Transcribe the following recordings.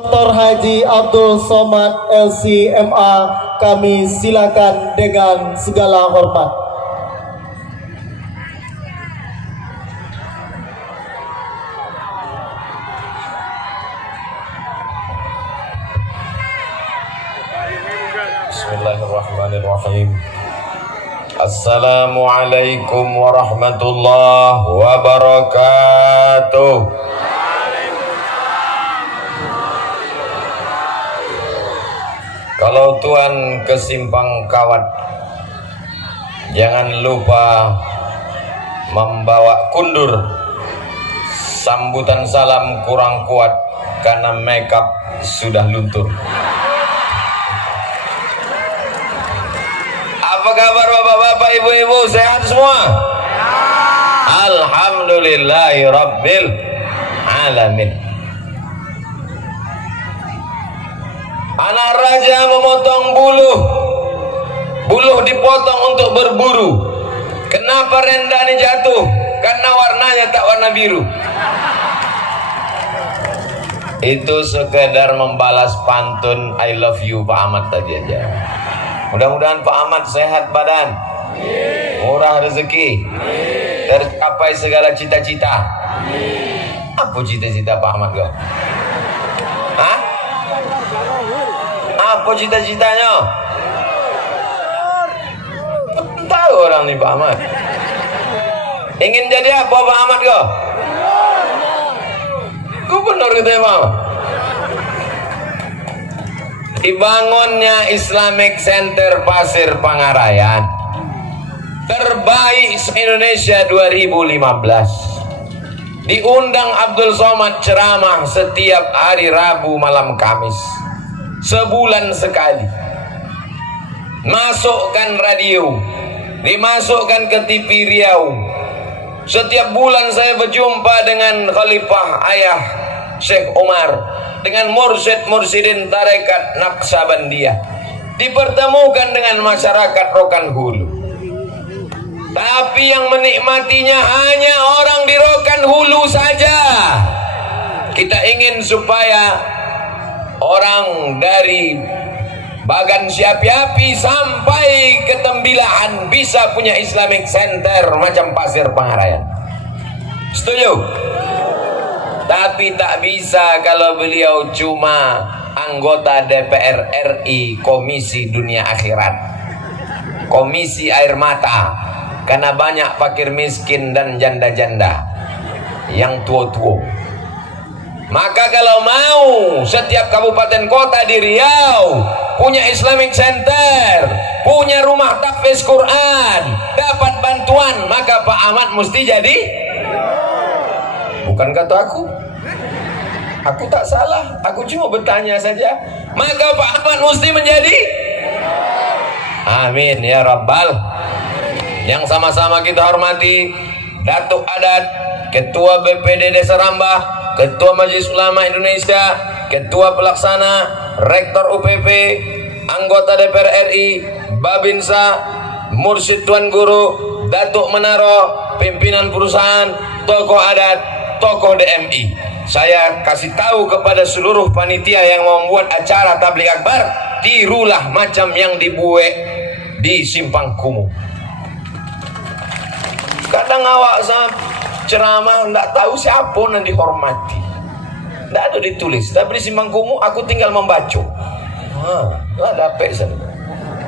Dr. Haji Abdul Somad LCMA, kami silakan dengan segala hormat. Bismillahirrahmanirrahim. Assalamualaikum warahmatullahi wabarakatuh. Kalau Tuhan ke Simpang Kawat, jangan lupa membawa kundur. Sambutan salam kurang kuat karena makeup sudah luntur. Apa kabar bapak-bapak, ibu-ibu, sehat semua? Alhamdulillahi rabbil alamin. Anak raja memotong buluh dipotong untuk berburu. Kenapa rendahnya jatuh? Karena warnanya tak warna biru. Itu sekedar membalas pantun I love you Pak Ahmad tadi aja. Mudah-mudahan Pak Ahmad sehat badan, murah rezeki, tercapai segala cita-cita. Apa cita-cita Pak Ahmad kau? Hah? Apa cita-citanya? Tahu orang nih Pak Ahmad. Ingin jadi apa Pak Ahmad kau? Gubernur gitu ya Pak Ahmad. Dibangunnya Islamic Center Pasir Pangarayan terbaik se-Indonesia 2015. Diundang Abdul Somad ceramah setiap hari Rabu malam Kamis, sebulan sekali. Masukkan radio, dimasukkan ke TV Riau. Setiap bulan saya berjumpa dengan Khalifah Ayah Syekh Umar, dengan mursyid-mursyidin tarekat Naqsabandiyah, dipertemukan dengan masyarakat Rokan Hulu. Tapi yang menikmatinya hanya orang di Rokan Hulu saja. Kita ingin supaya orang dari Bagan Siapi-api sampai ke Tembilahan bisa punya Islamic Center macam Pasir Pangarayan. Setuju? Tapi tak bisa kalau beliau cuma anggota DPR RI Komisi Dunia Akhirat, Komisi Air Mata, karena banyak fakir miskin dan janda-janda yang tua-tua. Maka kalau mau setiap kabupaten kota di Riau punya Islamic Center, punya rumah tahfiz Quran, dapat bantuan, maka Pak Ahmad mesti jadi. Bukan kata aku tak salah, aku cuma bertanya saja. Maka Pak Ahmad mesti menjadi. Amin ya Rabbal. Yang sama-sama kita hormati Datuk Adat, Ketua BPD Desa Rambah, Ketua Majelis Ulama Indonesia, Ketua Pelaksana, Rektor UPP, anggota DPR RI, Babinsa, Mursyid Tuan Guru, Datuk Menaro, pimpinan perusahaan, tokoh adat, tokoh DMI. Saya kasih tahu kepada seluruh panitia yang membuat acara tabligh akbar, tirulah macam yang dibuat di Simpang Kumuh. Kadang awak ceramah ndak tahu siapa yang dihormati, ndak ada ditulis. Tapi di Simpang Kumuh aku tinggal membaca. Lah dapet sana.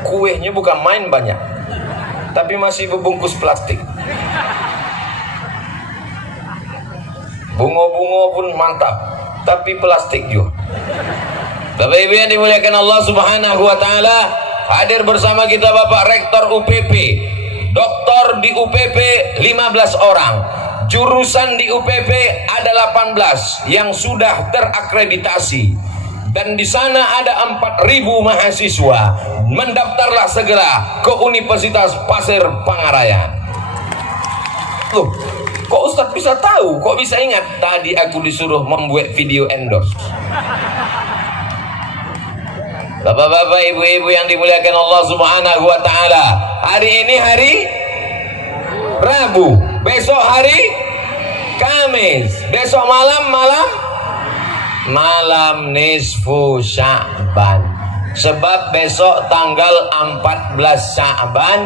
Kuehnya bukan main banyak, tapi masih berbungkus plastik. Bunga-bunga pun mantap, tapi plastik juga. Bapak Ibu yang dimuliakan Allah Subhanahu wa taala, hadir bersama kita Bapak Rektor UPP, doktor di UPP 15 orang, jurusan di UPP ada 18 yang sudah terakreditasi, dan di sana ada 4.000 mahasiswa. Mendaftarlah segera ke Universitas Pasir Pangarayan. Loh, kok Ustadz bisa tahu? Kok bisa ingat? Tadi aku disuruh membuat video endorse. Bapak-bapak, ibu-ibu yang dimuliakan Allah Subhanahu wa taala, hari ini hari Rabu, besok hari Kamis, besok malam malam nisfu Sya'ban. Sebab besok tanggal 14 Sya'ban,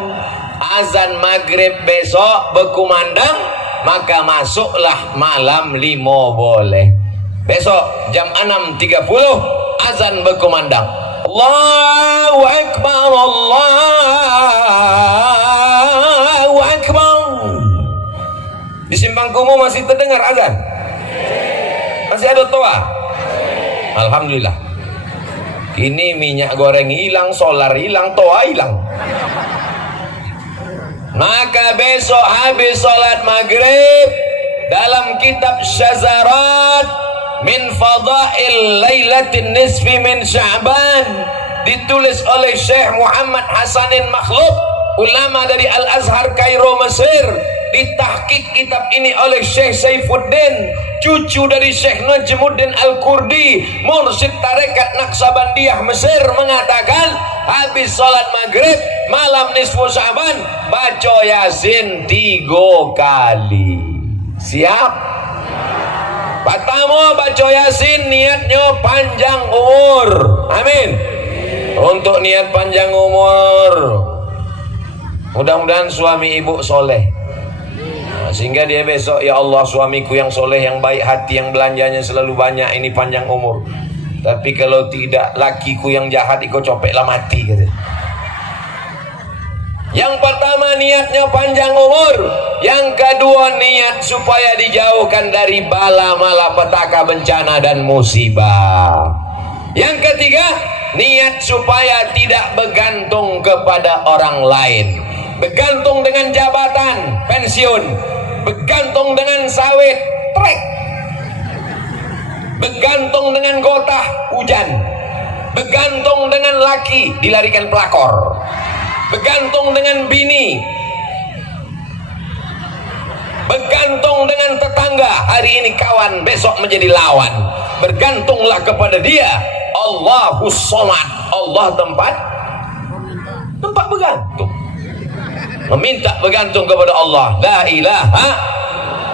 azan maghrib besok berkumandang, maka masuklah malam 5 boleh. Besok jam 6.30 azan berkumandang, Allahu Akbar, Allahu Akbar. Di Simpang Kumuh masih terdengar azan? Masih ada toa? Alhamdulillah. Ini minyak goreng hilang, solar hilang, toa hilang. Maka besok habis sholat maghrib, dalam kitab Syazarat min Fadail Lailatin Nisfi min Sya'ban, ditulis oleh Syekh Muhammad Hasanin Makhluf, ulama dari Al-Azhar Kairo Mesir. Ditahqiq kitab ini oleh Syekh Saifuddin, cucu dari Syekh Najmuddin Al-Kurdi, mursyid tarekat Naqsabandiyah Mesir, mengatakan habis sholat maghrib malam nisfu Sya'ban baca Yasin 3 kali. Siap? Pertama baca Yasin niatnya panjang umur. Amin. Untuk niat panjang umur, mudah-mudahan suami ibu soleh, sehingga dia besok, ya Allah suamiku yang soleh, yang baik hati, yang belanjanya selalu banyak, ini panjang umur. Tapi kalau tidak, lakiku yang jahat ikut copeklah mati, gitu. Yang pertama niatnya panjang umur, yang kedua niat supaya dijauhkan dari bala malapetaka, bencana dan musibah. Yang ketiga niat supaya tidak bergantung kepada orang lain, bergantung dengan jabatan pensiun, bergantung dengan sawit trek, bergantung dengan gotah hujan, bergantung dengan laki dilarikan pelakor, bergantung dengan bini, bergantung dengan tetangga, hari ini kawan besok menjadi lawan. Bergantunglah kepada dia. Allahus Somad, Allah tempat bergantung, meminta bergantung kepada Allah. La ilaha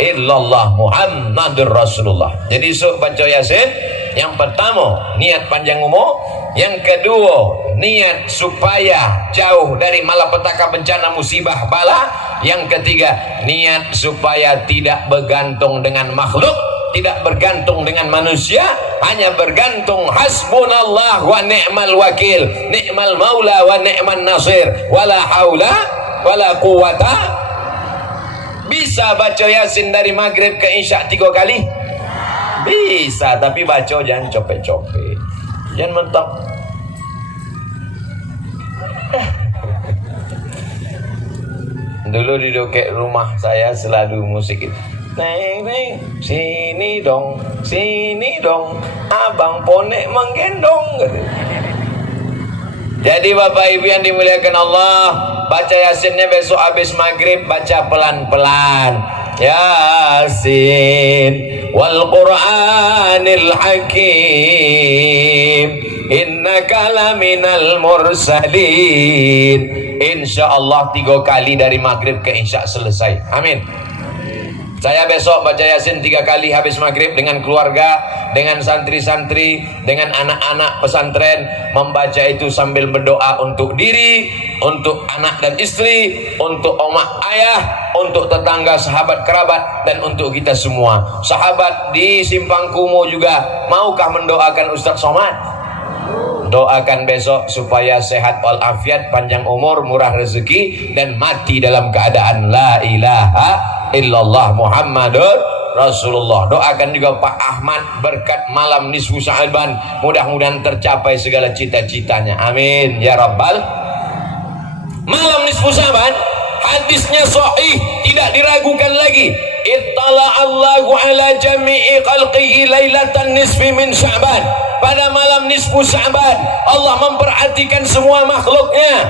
illallah Muhammadur Rasulullah. Jadi esok baca Yasin. Yang pertama niat panjang umur, yang kedua niat supaya jauh dari malapetaka, bencana, musibah, bala, yang ketiga niat supaya tidak bergantung dengan makhluk, tidak bergantung dengan manusia, hanya bergantung hasbunallah wa ni'mal wakil, ni'mal maula wa ni'man nasir, wala haula wala quwata. Bisa baca Yasin dari maghrib ke isya 3 kali? Bisa, tapi baca jangan copek-copek, jangan mentok. Dulu di dokek rumah saya selalu musik itu. Neng, neng, sini dong, abang ponek menggendong. Jadi Bapak Ibu yang dimuliakan Allah, baca Yasinnya besok habis maghrib, baca pelan-pelan. Yasin wal Qur'anil Hakim, innaka laminal mursalin. Insyaallah 3 kali dari maghrib ke isya selesai. Amin. Saya besok baca Yasin 3 kali habis maghrib dengan keluarga, dengan santri-santri, dengan anak-anak pesantren. Membaca itu sambil berdoa untuk diri, untuk anak dan istri, untuk omak ayah, untuk tetangga, sahabat, kerabat, dan untuk kita semua. Sahabat di Simpang Kumuh juga, maukah mendoakan Ustaz Somad? Doakan besok supaya sehat walafiat, panjang umur, murah rezeki, dan mati dalam keadaan la ilaha illallah Muhammadur Rasulullah. Doakan juga Pak Ahmad berkat malam nisfu Sya'ban, mudah-mudahan tercapai segala cita-citanya. Amin ya rabbal. Malam nisfu Sya'ban hadisnya sahih, tidak diragukan lagi. Ittala Allahu ala jami'i khalqihi lailatan nisfi min Sya'ban. Pada malam nisfu Sya'ban Allah memperhatikan semua makhluknya.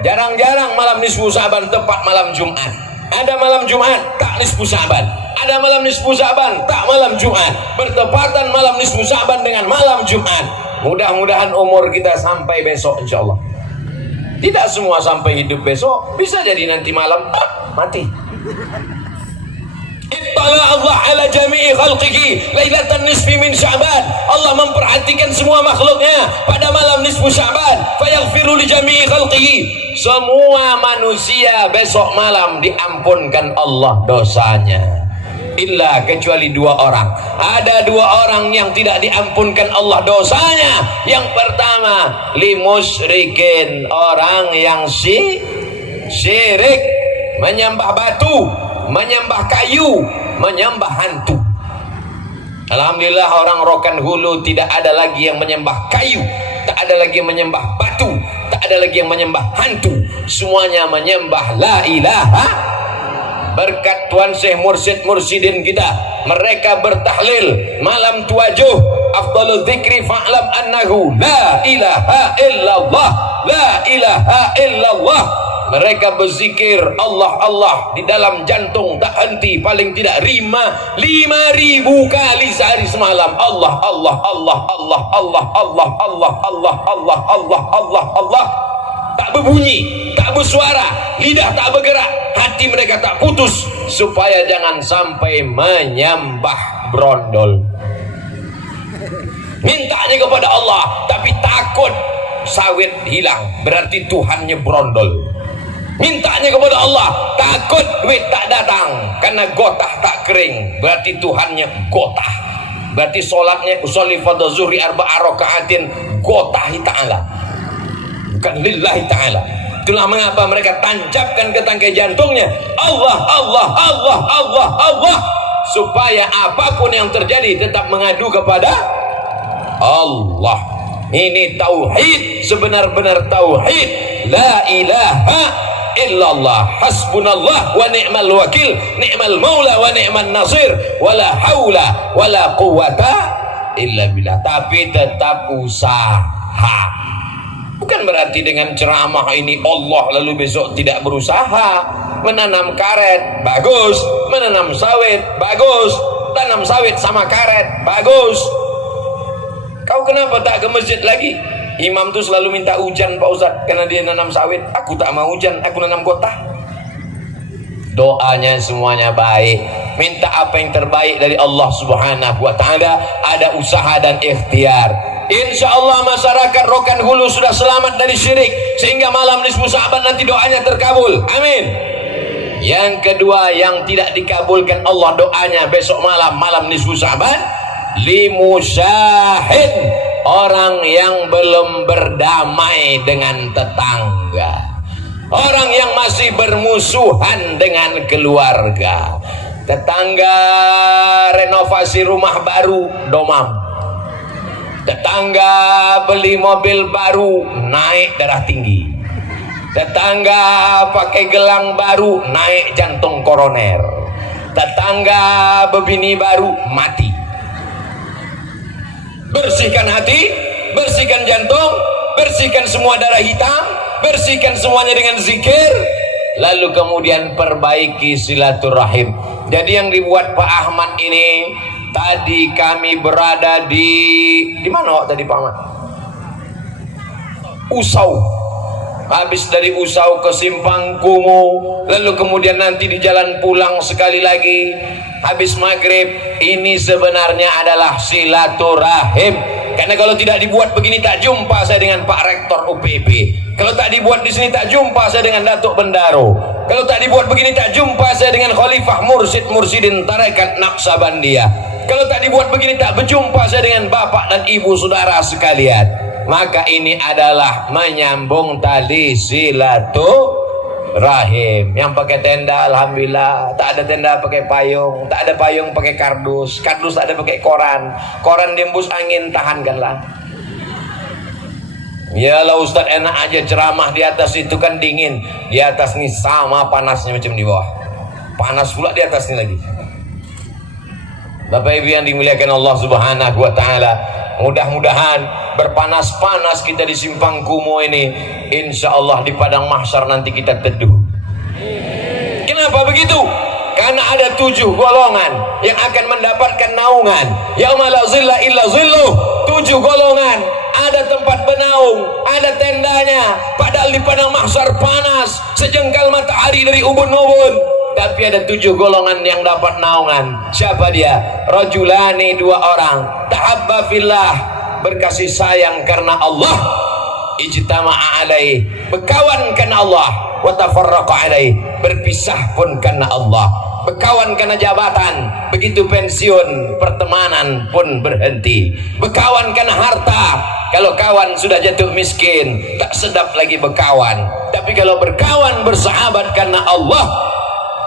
Jarang-jarang malam nisfu Sya'ban tepat malam Jumat. Ada malam Jumat tak nisfu Sya'ban, ada malam nisfu Sya'ban tak malam Jumat. Bertepatan malam nisfu Sya'ban dengan malam Jumat. Mudah-mudahan umur kita sampai besok insyaallah. Tidak semua sampai hidup besok, bisa jadi nanti malam mati. Ittala Allah ala jami'i khalqihi lailatan nisfi min Sya'ban. Allah memperhatikan semua makhluknya pada malam nisfu Sya'ban. Fayaghfiru li jami'i khalqihi. Semua manusia besok malam diampunkan Allah dosanya. Illa kecuali dua orang. Ada dua orang yang tidak diampunkan Allah dosanya. Yang pertama, limusyrikin, orang yang syirik, menyembah batu, menyembah kayu, menyembah hantu. Alhamdulillah orang Rokan Hulu tidak ada lagi yang menyembah kayu, tak ada lagi yang menyembah batu, tak ada lagi yang menyembah hantu. Semuanya menyembah la ilaha. Berkat Tuan Syekh Mursyid Mursyidin kita, mereka bertahlil malam tuajuh, afdalul dzikri fa'lam annahu la ilaha illallah, la ilaha illallah. Mereka berzikir Allah Allah di dalam jantung tak henti, paling tidak 5.000 kali sehari semalam. Allah Allah Allah Allah Allah Allah Allah Allah Allah Allah Allah Allah. Tak berbunyi, tak bersuara, lidah tak bergerak, hati mereka tak putus, supaya jangan sampai menyembah brondol. Mintanya kepada Allah tapi takut sawit hilang, berarti Tuhannya brondol. Mintanya kepada Allah takut duit tak datang karena gotah tak kering, berarti Tuhannya gotah. Berarti sholatnya usolli fardhu zuhri arba'a raka'atin gotahi ta'ala, bukan lillahi ta'ala. Itulah mengapa mereka tancapkan ke tangkai jantungnya Allah Allah Allah Allah Allah, supaya apapun yang terjadi tetap mengadu kepada Allah. Ini tauhid, sebenar-benar tauhid. La ilaha illallah, hasbunallah wa ni'mal wakil, ni'mal maula wa ni'man nasir, wala haula wala quwata illa billah. Tapi tetap usaha. Bukan berarti dengan ceramah ini Allah lalu besok tidak berusaha. Menanam karet bagus, menanam sawit bagus, tanam sawit sama karet bagus. Kau kenapa tak ke masjid lagi? Imam tuh selalu minta hujan Pak Ustadz, karena dia nanam sawit. Aku tak mau hujan, aku nanam gotah. Doanya semuanya baik, minta apa yang terbaik dari Allah Subhanahu wa ta'ala. Ada usaha dan ikhtiar. Insya Allah masyarakat Rokan Hulu sudah selamat dari syirik, sehingga malam nisfu Sya'ban nanti doanya terkabul. Amin. Yang kedua, yang tidak dikabulkan Allah doanya besok malam, malam nisfu Sya'ban, limusyahid, orang yang belum berdamai dengan tetangga, orang yang masih bermusuhan dengan keluarga. Tetangga renovasi rumah baru domam, tetangga beli mobil baru naik darah tinggi, tetangga pakai gelang baru naik jantung koroner, tetangga bebini baru mati. Bersihkan hati, bersihkan jantung, bersihkan semua darah hitam, bersihkan semuanya dengan zikir, lalu kemudian perbaiki silaturahim. Jadi yang dibuat Pak Ahmad ini, tadi kami berada di mana tadi Pak Ahmad? Usau. Habis dari Usau ke Simpang Kumuh, lalu kemudian nanti di jalan pulang sekali lagi habis maghrib. Ini sebenarnya adalah silaturahim, karena kalau tidak dibuat begini tak jumpa saya dengan Pak Rektor UPP. Kalau tak dibuat di sini tak jumpa saya dengan Datuk Bendaro. Kalau tak dibuat begini tak jumpa saya dengan Khalifah Mursyid Mursyidin Tarekat Naqsabandiyah. Kalau tak dibuat begini tak berjumpa saya dengan bapak dan ibu saudara sekalian. Maka ini adalah menyambung tali silaturahim. Yang pakai tenda alhamdulillah, tak ada tenda pakai payung, tak ada payung pakai kardus, kardus tak ada pakai koran, koran diembus angin tahankanlah. Yalah Ustadz, enak aja ceramah di atas itu kan dingin, di atas nih sama panasnya macam di bawah, panas pula di atas nih lagi. Bapak Ibu yang dimuliakan Allah Subhanahu wa ta'ala, mudah-mudahan berpanas-panas kita di Simpang Kumuh ini, insya Allah di padang mahsyar nanti kita teduh. Kenapa begitu? Karena ada 7 golongan yang akan mendapatkan naungan. Yauma la zilla illa zilluh. 7 golongan, ada tempat bernaung, ada tendanya. Padahal di padang mahsyar panas, sejengkal matahari dari ubun-ubun. tapi ada 7 golongan yang dapat naungan. Siapa dia? Rajulani, 2 orang, tahabba fillah, berkasih sayang karena Allah, ijtama'a alaih, berkawan karena Allah, wa tafarraqa alaih, berpisah pun karena Allah. Berkawan karena jabatan, begitu pensiun pertemanan pun berhenti. Berkawan karena harta, kalau kawan sudah jatuh miskin tak sedap lagi berkawan. Tapi kalau berkawan bersahabat karena Allah,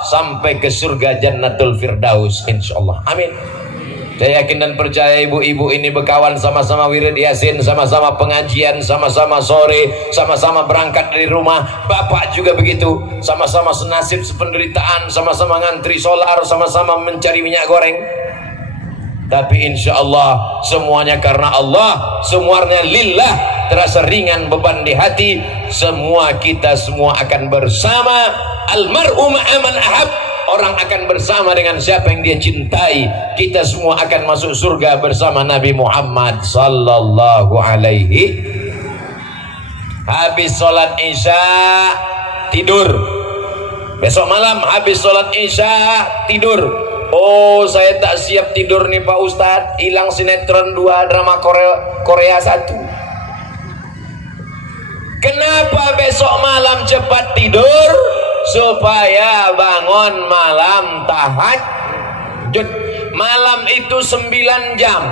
sampai ke surga Jannatul Firdaus insyaallah. Amin. Saya yakin dan percaya ibu-ibu ini berkawan sama-sama wirid yasin, sama-sama pengajian, sama-sama sore, sama-sama berangkat dari rumah. Bapak juga begitu, sama-sama senasib sependeritaan, sama-sama ngantri solar, sama-sama mencari minyak goreng. Tapi insya Allah semuanya karena Allah, semuanya lillah, terasa ringan beban di hati. Semua kita semua akan bersama. Almar'u ma'aman ahab, orang akan bersama dengan siapa yang dia cintai. Kita semua akan masuk surga bersama Nabi Muhammad sallallahu alaihi. Habis sholat isya tidur, besok malam habis sholat isya tidur. Oh, saya tak siap tidur nih Pak Ustadz. Hilang sinetron 2, drama Korea 1. Kenapa besok malam cepat tidur? Supaya bangun malam tahajud. Malam itu 9 jam,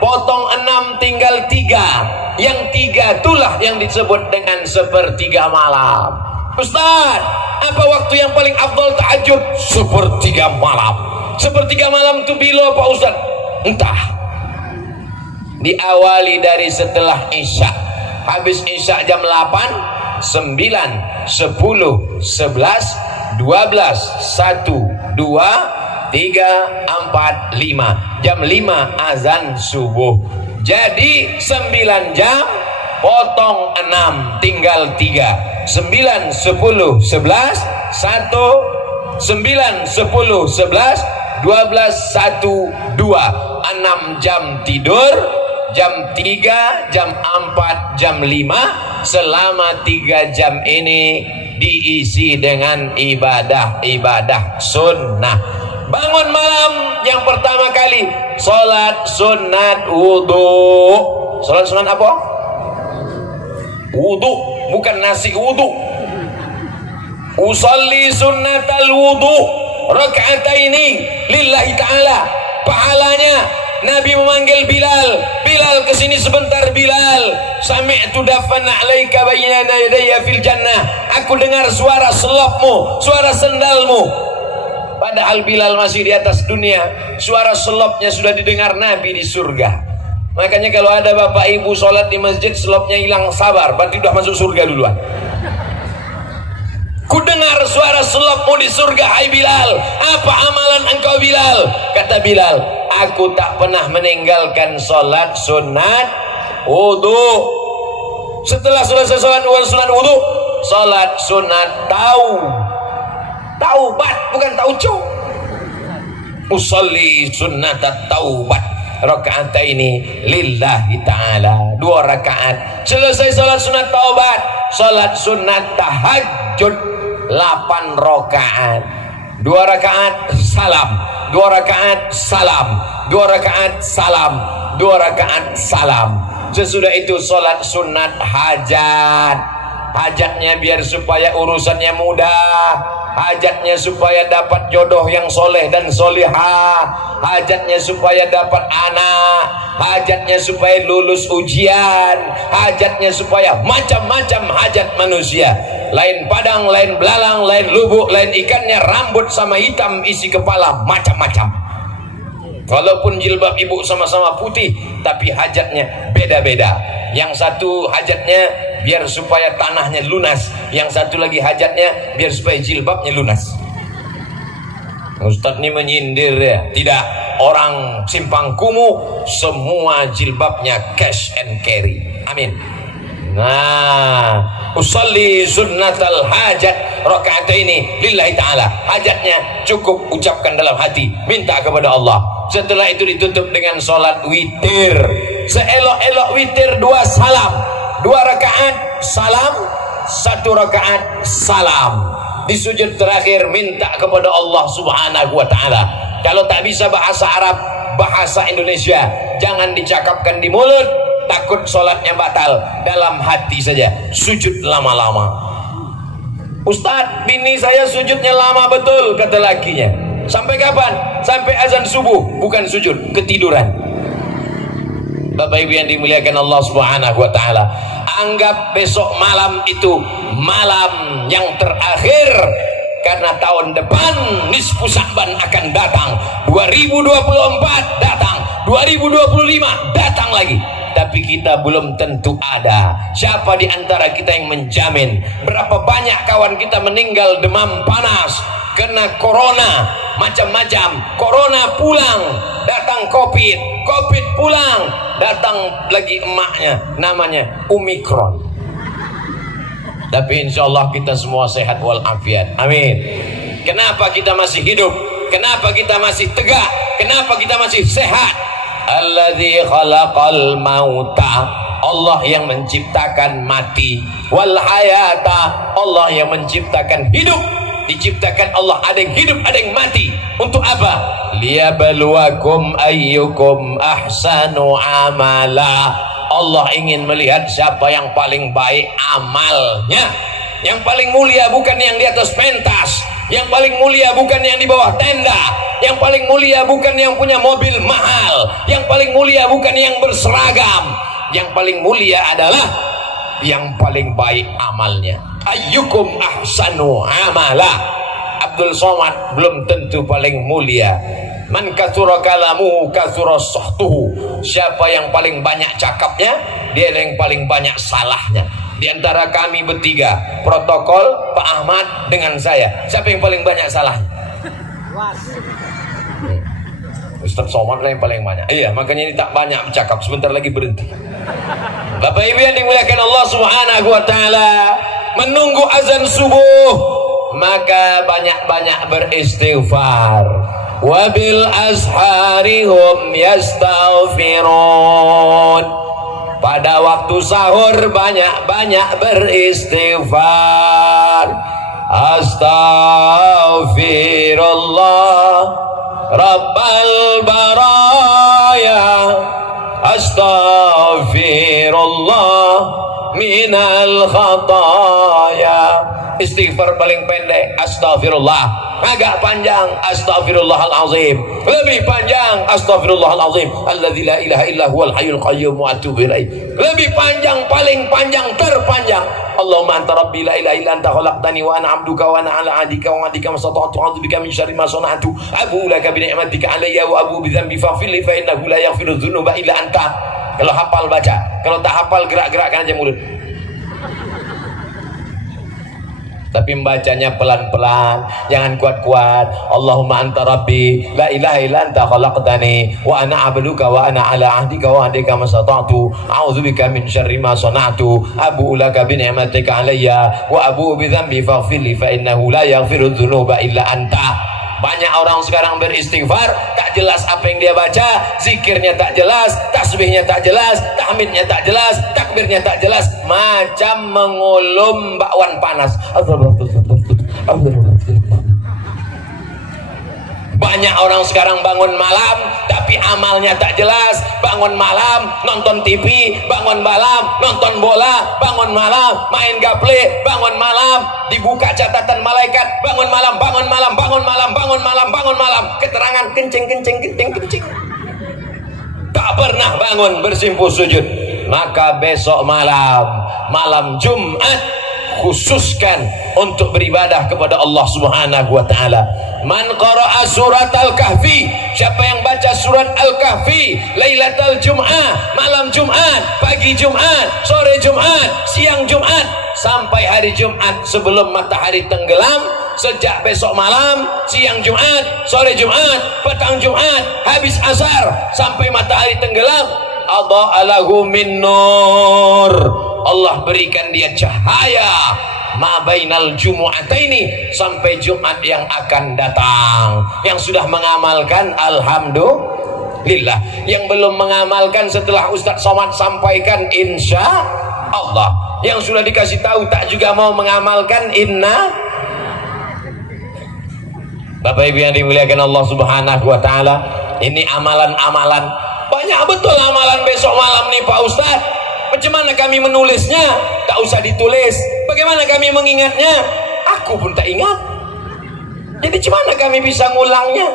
potong 6 tinggal 3. Yang 3 itulah yang disebut dengan sepertiga malam. Ustaz, apa waktu yang paling afdal tahajud? Sepertiga malam. Sepertiga malam itu bila Pak Ustaz? Entah. Diawali dari setelah isya. Habis isya jam 8, 9, 10, 11, 12, 1, 2, 3, 4, 5. Jam 5 azan subuh. Jadi 9 jam potong 6 tinggal 3. 9, 10, 11, 1, 9, 10, 11, 12, 1, 2. 6 jam tidur, jam 3, jam 4, jam 5. Selama 3 jam ini diisi dengan ibadah-ibadah sunnah. Bangun malam yang pertama kali salat sunat wudu. Salat sunat apa? Wudu, bukan nasi wudu. Usalli sunnatal wudu raka'ataini lillahi ta'ala. Pahalanya Nabi memanggil Bilal. Bilal kesini sebentar Bilal. Sami'tu dafana alaika bayyana yadayya fil jannah. Aku dengar suara selopmu, suara sendalmu. Padahal Bilal masih di atas dunia, suara selopnya sudah didengar Nabi di surga. Makanya kalau ada bapak ibu sholat di masjid selopnya hilang, sabar, berarti udah masuk surga duluan. Ku dengar suara selopmu di surga, hai Bilal. Apa amalan engkau Bilal? Kata Bilal, aku tak pernah meninggalkan sholat sunat wudu. Setelah selesai sholat wudu, sholat sunat taubat, bukan tauco. Usalli sunnatat taubat raka'ataini lillahi ta'ala. 2 rakaat. Selesai sholat sunat taubat, sholat sunat tahajud 8 rakaat. 2 rakaat salam, 2 rakaat salam, 2 rakaat salam, 2 rakaat salam. Sesudah itu sholat sunat hajat. Hajatnya biar supaya urusannya mudah, hajatnya supaya dapat jodoh yang soleh dan solihah, hajatnya supaya dapat anak, hajatnya supaya lulus ujian, hajatnya supaya macam-macam hajat manusia. Lain padang, lain belalang, lain lubuk, lain ikannya, rambut sama hitam isi kepala, macam-macam. Walaupun jilbab ibu sama-sama putih, tapi hajatnya beda-beda. Yang satu hajatnya biar supaya tanahnya lunas, yang satu lagi hajatnya biar supaya jilbabnya lunas. Ustadz ini menyindir ya? Tidak. Orang Simpang Kumuh semua jilbabnya cash and carry. Amin. Nah, usalli sunnatal hajat raka'ataini lillahi ta'ala. Hajatnya cukup ucapkan dalam hati, minta kepada Allah. Setelah itu ditutup dengan sholat witir. Seelok-elok witir 2 salam, 2 rakaat salam, 1 rakaat salam. di sujud terakhir minta kepada Allah Subhanahu wa taala. Kalau tak bisa bahasa Arab, bahasa Indonesia, jangan dicakapkan di mulut, takut sholatnya batal. Dalam hati saja sujud lama-lama. Ustadz, bini saya sujudnya lama betul, kata lakinya. Sampai kapan? Sampai azan subuh. Bukan sujud, ketiduran. Bapak Ibu yang dimuliakan Allah Subhanahu wa taala, anggap besok malam itu malam yang terakhir, karena tahun depan nisfu Sya'ban akan datang. 2024 datang, 2025 datang lagi. Tapi kita belum tentu ada. Siapa di antara kita yang menjamin? Berapa banyak kawan kita meninggal demam panas, kena corona, macam-macam. Corona pulang, datang COVID, COVID pulang, datang lagi emaknya, namanya Omikron. Tapi insya Allah kita semua sehat walafiat. Amin. Kenapa kita masih hidup? Kenapa kita masih tegak? Kenapa kita masih sehat? Alladzi khalaqal mauta, Allah yang menciptakan mati, wal hayata, Allah yang menciptakan hidup. Diciptakan Allah, ada yang hidup, ada yang mati. Untuk apa? Liyabluwakum ayyukum ahsanu amala. Allah ingin melihat siapa yang paling baik amalnya. Yang paling mulia bukan yang di atas pentas, yang paling mulia bukan yang di bawah tenda, yang paling mulia bukan yang punya mobil mahal, yang paling mulia bukan yang berseragam. Yang paling mulia adalah yang paling baik amalnya. Ayyukum ahsanu amala. Abdul Somad belum tentu paling mulia. Man katsura kalamuhu katsura sahtuhu. Siapa yang paling banyak cakapnya, dia yang paling banyak salahnya. Di antara kami bertiga, protokol, Pak Ahmad dengan saya, siapa yang paling banyak salahnya? Ustaz Somad lah yang paling banyak. Iya, makanya ini tak banyak bercakap, sebentar lagi berhenti. Bapak Ibu yang dimuliakan Allah Subhanahu wa taala, menunggu azan subuh, maka banyak-banyak beristighfar. Wabil asharihum yastaghfirun. Pada waktu sahur banyak-banyak beristighfar. Astaghfirullah Rabbal baraya, astaghfirullah minal khataya. Istighfar paling pendek astaghfirullah, agak panjang astaghfirullahalazim, lebih panjang astaghfirullahalazim alladzi la ilaha illa huwal hayyul qayyum wa atubu ilaih. Lebih panjang, paling panjang, terpanjang Allahumma anta rabbi la ilaha illa anta khalaqtani wa ana 'abduka wa ana 'ala 'ahdika wa wa'dika mastata'tu a'udzu bika min syarri ma sana'tu abu'u laka bi ni'matika 'alayya wa abu'u bi dhanbi faghfir li fa innahu la yaghfiru dzunuba illa anta. Kalau hafal baca, kalau tak hafal gerak-gerakkan aja mulut. Tapi membacanya pelan-pelan, jangan kuat-kuat. Allahumma anta rabbi la ilaha illa anta khalaqtani wa ana 'abduka wa ana 'ala 'ahdika wa ahdika mastata'tu a'udzubika min syarri ma sana'tu abu'u laka bi ni'matika 'alayya wa abu'u bi dhanbi faghfir li fa innahu la yaghfiru dzunuba illa anta. Banyak orang sekarang beristighfar, tak jelas apa yang dia baca, zikirnya tak jelas, tasbihnya tak jelas, tahmidnya tak jelas, takbirnya tak jelas, macam mengulum bakwan panas. Banyak orang sekarang bangun malam tapi amalnya tak jelas. Bangun malam nonton TV, bangun malam nonton bola, bangun malam main gaple, bangun malam dibuka catatan malaikat, bangun malam, bangun malam, bangun malam, bangun malam, bangun malam, keterangan kencing, tak pernah bangun bersimpuh sujud. Maka besok malam Jumat khususkan untuk beribadah kepada Allah Subhanahu wa taala. Man qara'a surat Al-Kahfi, siapa yang baca surat Al-Kahfi Lailatul Jum'ah, malam Jumat, pagi Jumat, sore Jumat, siang Jumat, sampai hari Jumat sebelum matahari tenggelam, sejak besok malam, siang Jumat, sore Jumat, petang Jumat, habis asar sampai matahari tenggelam, adha'alahu min nur, Allah berikan dia cahaya ma bainal jumu'ataini, sampai Jumat yang akan datang. Yang sudah mengamalkan alhamdulillah, yang belum mengamalkan setelah Ustaz Somad sampaikan insya Allah, yang sudah dikasih tahu tak juga mau mengamalkan inna Bapak Ibu yang dimuliakan Allah Subhanahu wa taala, ini amalan-amalan. Banyak betul amalan besok malam nih Pak Ustadz. Macam mana kami menulisnya? Tak usah ditulis. Bagaimana kami mengingatnya? Aku pun tak ingat. Jadi macam mana kami bisa ngulangnya?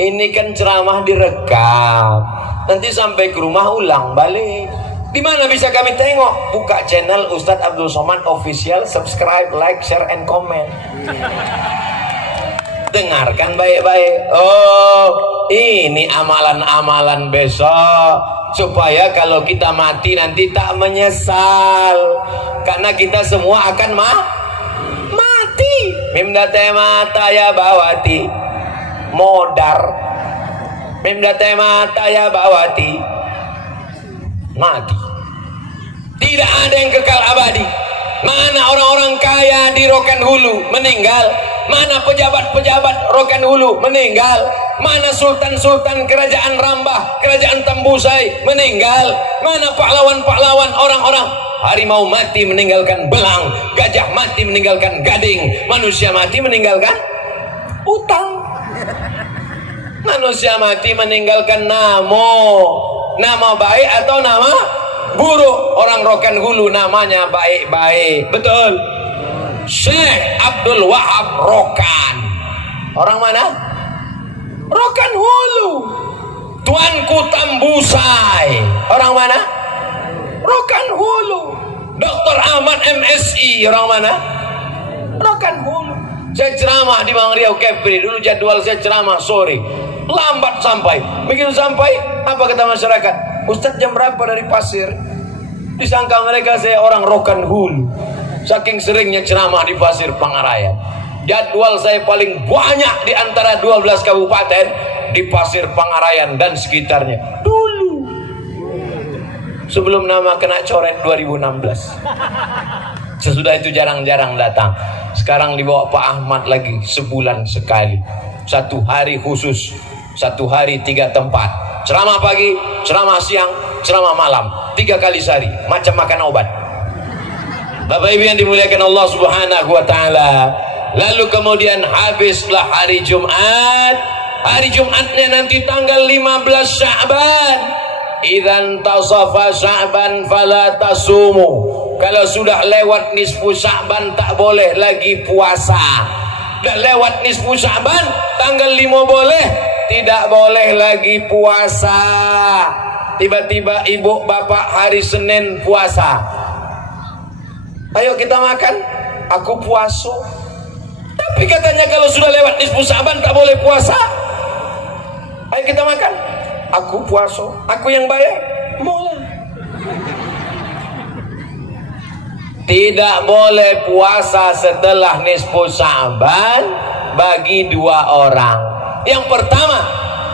Ini kan ceramah direkam. Nanti sampai ke rumah ulang balik. Di mana bisa kami tengok? Buka channel Ustadz Abdul Somad Official, subscribe, like, share, and comment. Dengarkan baik-baik. Oh, ini amalan-amalan besok, supaya kalau kita mati nanti tak menyesal, karena kita semua akan mati. Mimdate mata ya bawati modar, mimdate mata ya bawati mati. Tidak ada yang kekal abadi. Mana orang-orang kaya di Rokan Hulu meninggal? Mana pejabat-pejabat Rokan Hulu meninggal? Mana sultan-sultan kerajaan Rambah, kerajaan Tambusai meninggal? Mana pahlawan-pahlawan, orang-orang? Harimau mati meninggalkan belang, gajah mati meninggalkan gading, manusia mati meninggalkan utang. Manusia mati meninggalkan nama baik atau nama buruk. Orang Rokan Hulu namanya baik-baik, betul. Syekh Abdul Wahab Rokan. Orang mana? Rokan Hulu. Tuanku Tambusai. Orang mana? Rokan Hulu. Dr. Ahmad MSI. Orang mana? Rokan Hulu. Saya ceramah di Bang Riau Kepri. Dulu jadwal saya ceramah sore, lambat sampai. Begitu sampai, apa kata masyarakat? Ustadz jam berapa dari Pasir? Disangka mereka saya orang Rokan Hulu, saking seringnya ceramah di Pasir Pangarayan. Jadwal saya paling banyak di antara 12 kabupaten di Pasir Pangarayan dan sekitarnya. Dulu sebelum nama kena coret 2016. Sesudah itu jarang-jarang datang. Sekarang dibawa Pak Ahmad lagi sebulan sekali. Satu hari khusus, satu hari 3 tempat. Ceramah pagi, ceramah siang, ceramah malam, 3 kali sehari, macam makan obat. Bapak Ibu yang dimuliakan Allah Subhanahu wa taala. Lalu kemudian habislah hari Jumat. Hari Jumatnya nanti tanggal 15 Sya'ban. Idzan tasafa Sya'ban fala tasumu. Kalau sudah lewat nisfu Sya'ban tak boleh lagi puasa. Dah lewat nisfu Sya'ban, tanggal 5 boleh, tidak boleh lagi puasa. Tiba-tiba ibu bapak hari Senin puasa. Ayo kita makan, aku puasa. Tapi katanya kalau sudah lewat nisfu Sya'ban tak boleh puasa. Ayo kita makan, aku puasa. Aku yang bayar, mulai. Tidak boleh puasa setelah nisfu Sya'ban bagi 2 orang. Yang pertama,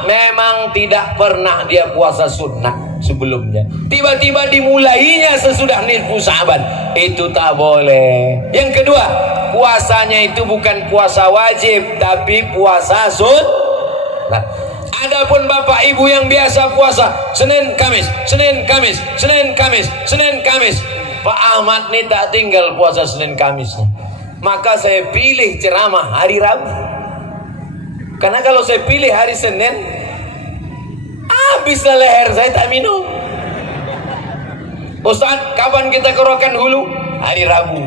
memang tidak pernah dia puasa sunnah sebelumnya. Tiba-tiba dimulainya sesudah nisfu Sya'ban, itu tak boleh. Yang kedua, puasanya itu bukan puasa wajib, tapi puasa sunnah. Adapun bapak ibu yang biasa puasa Senin Kamis, Senin Kamis, Senin Kamis, Senin Kamis, Pak Ahmad nih tak tinggal puasa Senin Kamis. Maka saya pilih ceramah hari Rabu. Karena kalau saya pilih hari Senin, habislah leher saya tak minum. Ustaz, kapan kita ke Rokan Hulu? Hari Rabu.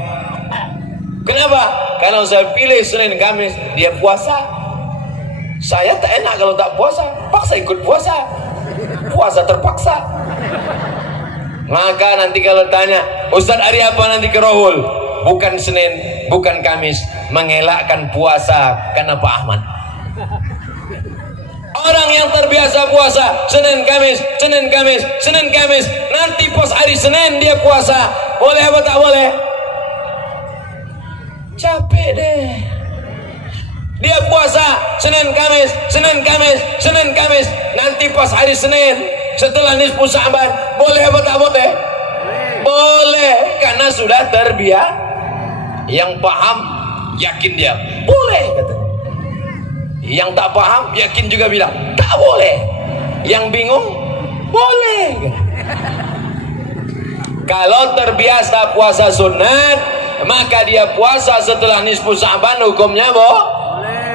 Kenapa? Kalau saya pilih Senin Kamis, dia puasa. Saya tak enak kalau tak puasa, paksa ikut puasa. Puasa terpaksa. Maka nanti kalau tanya, Ustaz hari apa nanti ke Rohul? Bukan Senin, bukan Kamis, mengelakkan puasa karena Pak Ahmad. Orang yang terbiasa puasa Senin Kamis, Senin Kamis, Senin Kamis, nanti pas hari Senin dia puasa, boleh apa tak boleh? Capek deh. Dia puasa Senin Kamis, Senin Kamis, Senin Kamis, nanti pas hari Senin setelah nisfu Sya'ban, boleh apa tak boleh? Boleh, karena sudah terbiasa. Yang paham yakin dia boleh katanya. Yang tak paham yakin juga bilang tak boleh. Yang bingung boleh. Kalau terbiasa puasa sunat, maka dia puasa setelah nisfu Sya'ban hukumnya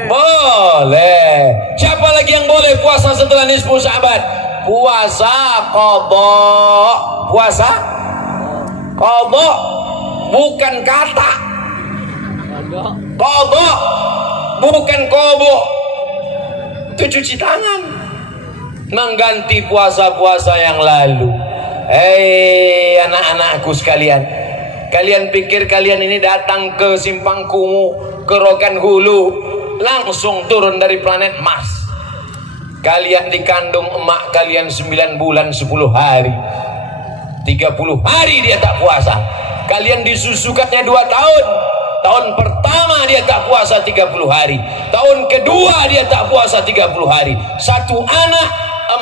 Boleh. Siapa lagi yang boleh puasa setelah nisfu Sya'ban? Puasa qadha. Puasa qadha, bukan kata. Qadha bukan qobo. Itu cuci tangan, mengganti puasa-puasa yang lalu. Hei anak-anakku sekalian, kalian pikir kalian ini datang ke Simpang Kumuh, ke Rokan Hulu, langsung turun dari planet Mars? Kalian dikandung emak kalian 9 bulan 10 hari, 30 hari dia tak puasa. Kalian disusukannya 2 tahun. Tahun pertama dia tak puasa 30 hari, tahun kedua dia tak puasa 30 hari. Satu anak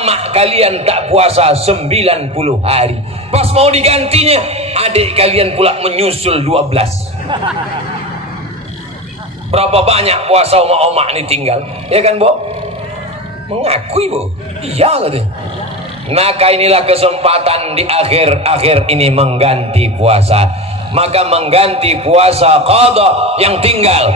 emak kalian tak puasa 90 hari. Pas mau digantinya, adik kalian pula menyusul 12. Berapa banyak puasa omak-omak ini tinggal, ya kan, Bu? Mengakui, Bu. Iya katanya. Maka inilah kesempatan di akhir-akhir ini mengganti puasa. Maka mengganti puasa qadha yang tinggal.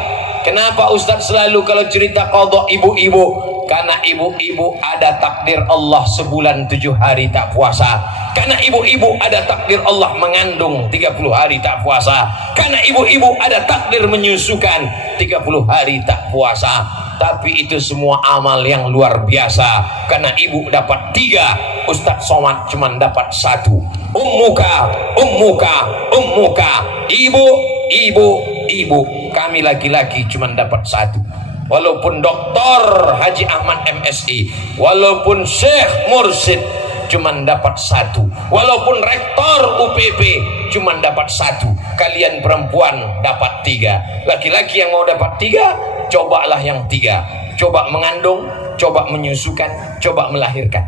Kenapa Ustadz selalu kalau cerita qadha ibu-ibu? Karena ibu-ibu ada takdir Allah sebulan 7 hari tak puasa. Karena ibu-ibu ada takdir Allah mengandung 30 hari tak puasa. Karena ibu-ibu ada takdir menyusukan 30 hari tak puasa. Tapi itu semua amal yang luar biasa. Karena ibu dapat 3, Ustadz Somad cuma dapat 1. Ummuka, ibu. Kami laki-laki cuma dapat 1. Walaupun Dr. Haji Ahmad MSI, walaupun Syekh Mursid cuma dapat 1, walaupun Rektor UPP cuma dapat 1. Kalian perempuan dapat 3. Laki-laki yang mau dapat 3, cobalah yang 3. Coba mengandung, coba menyusukan, coba melahirkan.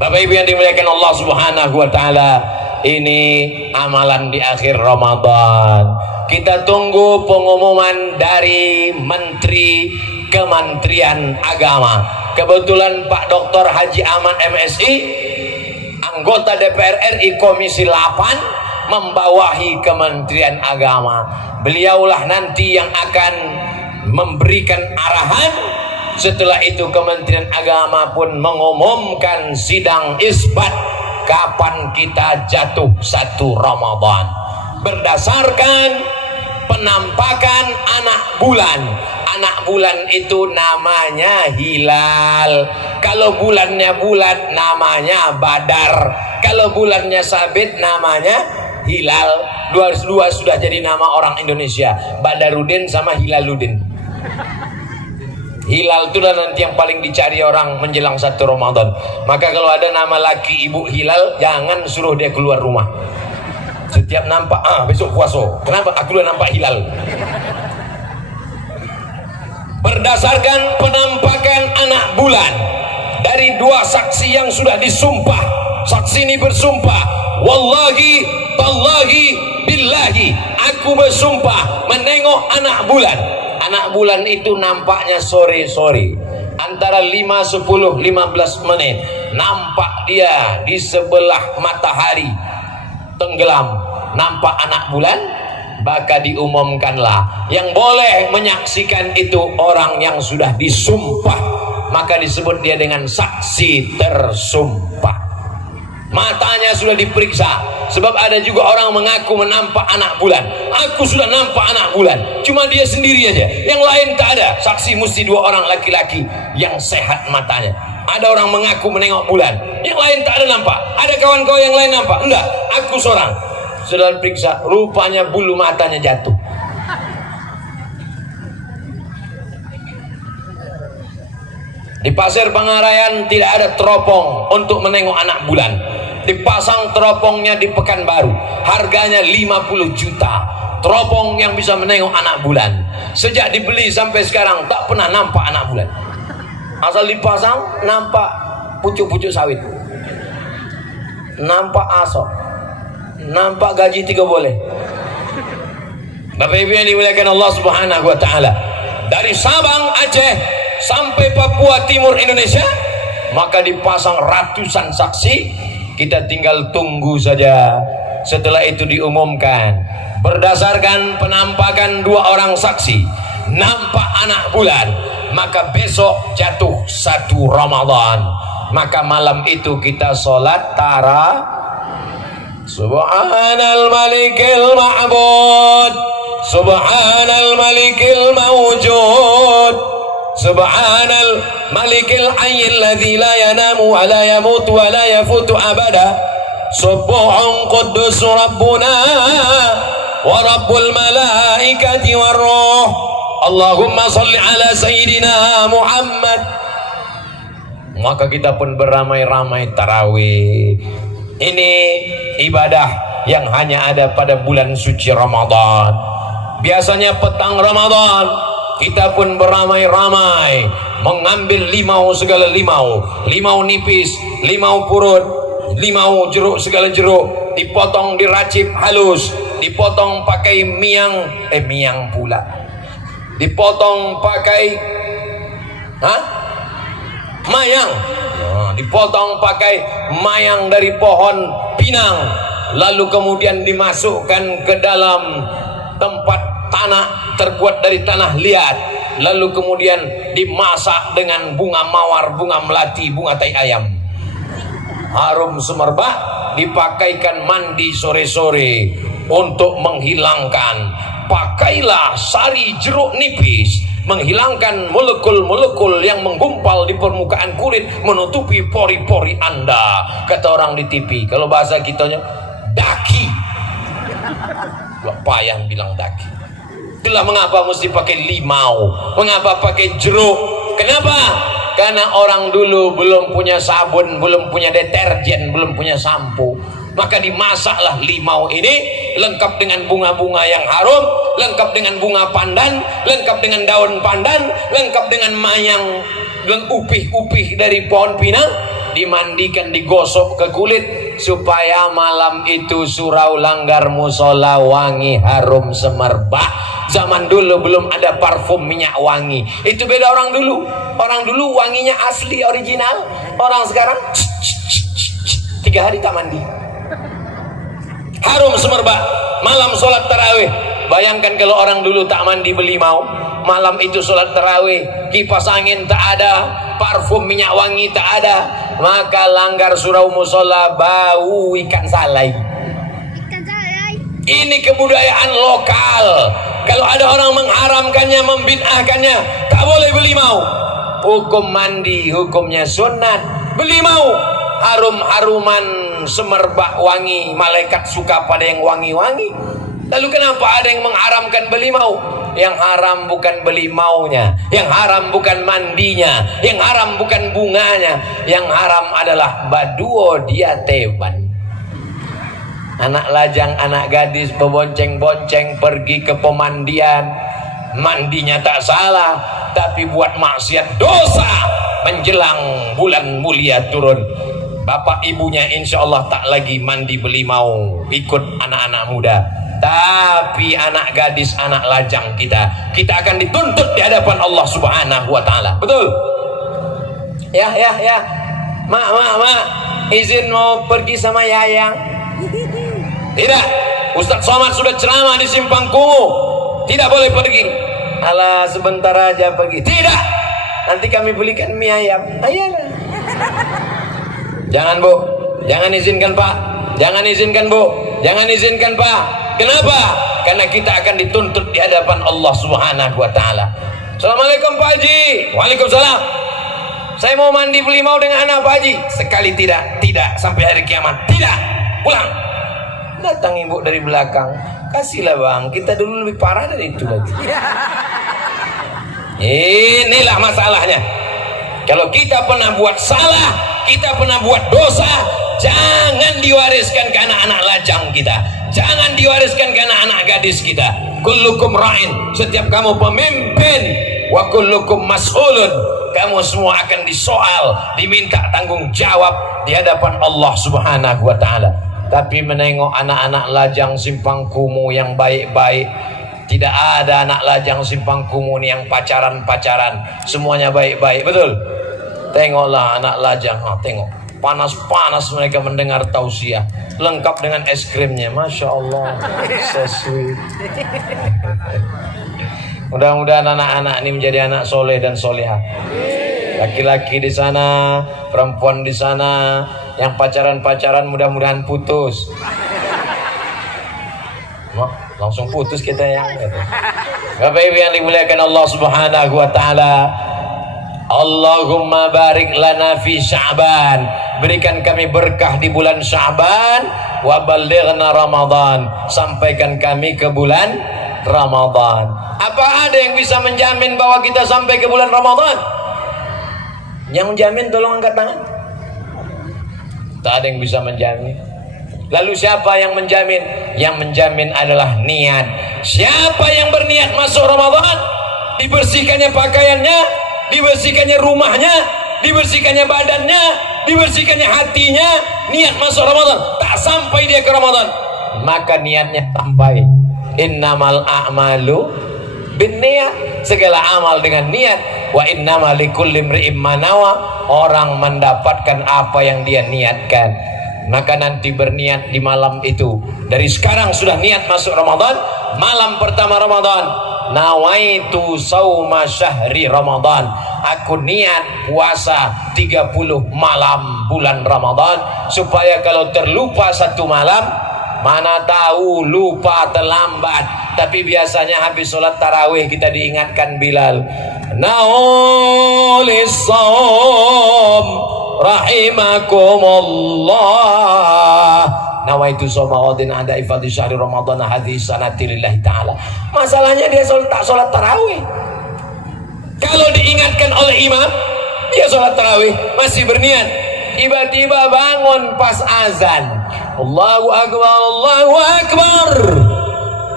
Bapak Ibu yang dimuliakan Allah Subhanahu wa taala, ini amalan di akhir Ramadan. Kita tunggu pengumuman dari Menteri Kementerian Agama. Kebetulan Pak Dr. Haji Ahmad MSI, anggota DPR RI Komisi 8, membawahi Kementerian Agama. Beliaulah nanti yang akan memberikan arahan. Setelah itu Kementerian Agama pun mengumumkan sidang isbat kapan kita jatuh 1 Ramadan berdasarkan penampakan anak bulan. Anak bulan itu namanya hilal. Kalau bulannya bulat namanya badar. Kalau bulannya sabit namanya hilal. Dua sudah jadi nama orang Indonesia, Badarudin sama Hilaludin. Hilal itu nanti yang paling dicari orang menjelang 1 Ramadan. Maka kalau ada nama laki ibu hilal, jangan suruh dia keluar rumah. Setiap nampak, besok puasa. Kenapa? Aku udah nampak hilal. Berdasarkan penampakan anak bulan dari 2 saksi yang sudah disumpah. Saksi ini bersumpah, wallahi, tallahi, billahi, aku bersumpah menengok anak bulan. Anak bulan itu nampaknya sore-sore, antara 5, 10, 15 menit. Nampak dia di sebelah matahari tenggelam, nampak anak bulan. Maka diumumkanlah yang boleh menyaksikan itu orang yang sudah disumpah. Maka disebut dia dengan saksi tersumpah. Matanya sudah diperiksa. Sebab ada juga orang mengaku menampak anak bulan. Aku sudah nampak anak bulan, cuma dia sendiri aja, yang lain tak ada. Saksi mesti 2 orang laki-laki yang sehat matanya. Ada orang mengaku menengok bulan, yang lain tak ada nampak. Ada kawan-kawan yang lain nampak? Enggak, aku seorang. Sudah diperiksa, rupanya bulu matanya jatuh. Di Pasir Pangarayan tidak ada teropong untuk menengok anak bulan. Dipasang teropongnya di Pekanbaru, harganya 50 juta. Teropong yang bisa menengok anak bulan. Sejak dibeli sampai sekarang tak pernah nampak anak bulan. Asal dipasang nampak pucuk-pucuk sawit, nampak asok, nampak gaji 3 boleh. Bapak Ibu yang dimuliakan Allah Subhanahu wa taala, dari Sabang Aceh sampai Papua Timur Indonesia, maka dipasang ratusan saksi. Kita tinggal tunggu saja. Setelah itu diumumkan berdasarkan penampakan 2 orang saksi, nampak anak bulan, maka besok jatuh 1 Ramadan. Maka malam itu kita sholat Subhanal Malikil Ma'bud, Subhanal Malikil Mawjud, Subhanal Malikil Hayyil Ladzi la yanamu wa la yamutu wa la yafutu abada, Subbuhun Quddus Rabbuna wa Rabbul Malaikati war Ruh, Allahumma salli ala Sayyidina Muhammad. Maka kita pun beramai-ramai tarawih. Ini ibadah yang hanya ada pada bulan suci Ramadan. Biasanya petang Ramadan kita pun beramai-ramai mengambil limau segala limau, limau nipis, limau purut, limau jeruk segala jeruk, dipotong diracip halus, dipotong pakai miang pula, dipotong pakai mayang, dipotong pakai mayang dari pohon pinang, lalu kemudian dimasukkan ke dalam tempat tanah terbuat dari tanah liat, lalu kemudian dimasak dengan bunga mawar, bunga melati, bunga tai ayam, harum semerbak, dipakaikan mandi sore-sore untuk menghilangkan. Pakailah sari jeruk nipis, menghilangkan molekul-molekul yang menggumpal di permukaan kulit, menutupi pori-pori Anda. Kata orang di TV, kalau bahasa kitanya daki. Payah bilang daki. Itulah mengapa mesti pakai limau, mengapa pakai jeruk. Kenapa? Karena orang dulu belum punya sabun, belum punya deterjen, belum punya sampo. Maka dimasaklah limau ini, lengkap dengan bunga-bunga yang harum, lengkap dengan bunga pandan, lengkap dengan daun pandan, lengkap dengan mayang dan upih-upih dari pohon pinang, dimandikan, digosok ke kulit supaya malam itu surau langgar musola wangi harum semerbak. Zaman dulu belum ada parfum minyak wangi. Itu beda orang dulu. Orang dulu wanginya asli original. Orang sekarang 3 hari tak mandi. Harum semerbak malam sholat tarawih. Bayangkan kalau orang dulu tak mandi belimau, malam itu sholat tarawih, kipas angin tak ada, parfum minyak wangi tak ada, maka langgar surau musola bau ikan salai. Ini kebudayaan lokal. Kalau ada orang mengharamkannya, membid'ahkannya, tak boleh belimau. Hukum mandi hukumnya sunat. Belimau harum-haruman semerbak wangi, malaikat suka pada yang wangi-wangi. Lalu kenapa ada yang mengharamkan belimau? Yang haram bukan belimaunya, yang haram bukan mandinya, yang haram bukan bunganya, yang haram adalah baduo dia teban. Anak lajang, anak gadis pebonceng-bonceng pergi ke pemandian, mandinya tak salah, tapi buat maksiat dosa menjelang bulan mulia turun. Bapak ibunya insya Allah tak lagi mandi belimau ikut anak-anak muda, tapi anak gadis, anak lajang kita akan dituntut di hadapan Allah Subhanahu wa Ta'ala. Betul? Ya. Mak, izin mau pergi sama Yayang. Tidak, Ustaz Somad sudah ceramah di Simpang Kumuh, tidak boleh pergi. Alah, sebentar aja pergi. Tidak, nanti kami belikan mie ayam. Ayolah. Jangan Bu, jangan izinkan Pak, jangan izinkan Bu, jangan izinkan Pak. Kenapa? Karena kita akan dituntut di hadapan Allah Subhanahu wa Ta'ala. Assalamualaikum Pak Haji. Waalaikumsalam. Saya mau mandi belimau dengan anak Pak Haji. Sekali tidak sampai hari kiamat. Tidak, pulang. Datang ibu dari belakang, kasihlah bang, kita dulu lebih parah dari itu lagi. Inilah masalahnya. Kalau kita pernah buat salah, kita pernah buat dosa, jangan diwariskan ke anak-anak lajang kita, jangan diwariskan ke anak-anak gadis kita. Kullukum ra'in, setiap kamu pemimpin, wa kullukum mas'ulun, kamu semua akan disoal, diminta tanggung jawab di hadapan Allah Subhanahu wa Ta'ala. Tapi menengok anak-anak lajang Simpang Kumuh yang baik-baik, tidak ada anak lajang Simpang Kumuh yang pacaran-pacaran, semuanya baik-baik. Betul? Tengoklah anak lajang, tengok panas-panas mereka mendengar tausiah, lengkap dengan es krimnya. Masya Allah, so sweet. Mudah-mudahan anak-anak ini menjadi anak soleh dan soleha. Laki-laki di sana, perempuan di sana, yang pacaran-pacaran mudah-mudahan putus. Wah, langsung putus kita yang gitu. Bapak Ibu yang dimuliakan Allah Subhanahu wa taala. Allahumma barik lana fi Sya'ban. Berikan kami berkah di bulan Sya'ban wa ballighna Ramadan. Sampaikan kami ke bulan Ramadan. Apa ada yang bisa menjamin bahwa kita sampai ke bulan Ramadan? Yang menjamin tolong angkat tangan. Tak ada yang bisa menjamin. Lalu siapa yang menjamin? Yang menjamin adalah niat. Siapa yang berniat masuk Ramadan, dibersihkannya pakaiannya, dibersihkannya rumahnya, dibersihkannya badannya, dibersihkannya hatinya, niat masuk Ramadan, tak sampai dia ke Ramadan, maka niatnya sampai. Innamal a'malu binniyat, segala amal dengan niat. Wa innamal likulli imri'in ma nawa, orang mendapatkan apa yang dia niatkan. Maka nanti berniat di malam itu. Dari sekarang sudah niat masuk Ramadan. Malam pertama Ramadan, nawaitu sauma syahri Ramadan, aku niat puasa 30 malam bulan Ramadan, supaya kalau terlupa satu malam, mana tahu lupa terlambat, tapi biasanya habis sholat tarawih kita diingatkan Bilal, naulis saum rahimakumullah, nawaitu soma ghadin ada ifadhi syahri Ramadan hadis sanati lillahi ta'ala. Masalahnya dia tak sholat tarawih. Kalau diingatkan oleh imam, dia sholat tarawih, masih berniat, tiba-tiba bangun pas azan, Allahu Akbar, Allahu Akbar,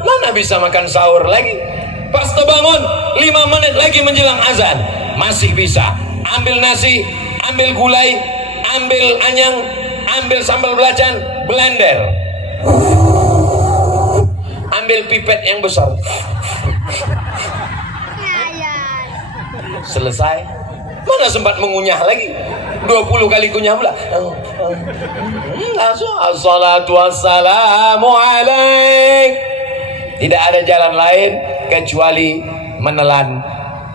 mana bisa makan sahur lagi. Pas terbangun 5 menit lagi menjelang azan, masih bisa ambil nasi, ambil gulai, ambil anyang, ambil sambal belacan, blender, ambil pipet yang besar, selesai. Mana sempat mengunyah lagi, 20 kali kunyah pula. Langsung assalatu wassalamu alaik. Tidak ada jalan lain kecuali menelan.